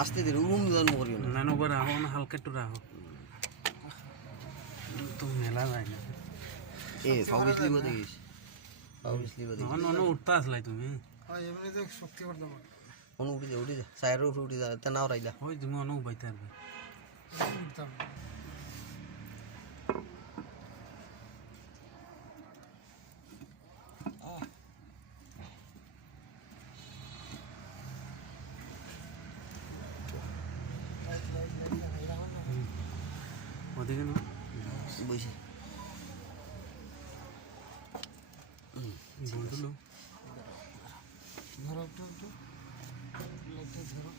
আস্তে ধীরে উড়ুম জন্ম করিও না না নগর রাখো না হালকা একটু রাখো তো মেলা যায় না এ সাউথ স্লিপ দেখিস সাউথ স্লিপ দেখিস নন উঠতা আসলাই তুমি এমনিতে শক্তি বর্ধমান অনু উঠে যা সাইরের উপরে উঠে যা তা নাও রাইলা ওই তুমি অনেক উপাইতে পারবে উঠতাম ওদিকে না বসে বলছিল ধরো একটু একটু লাইটটা ধরো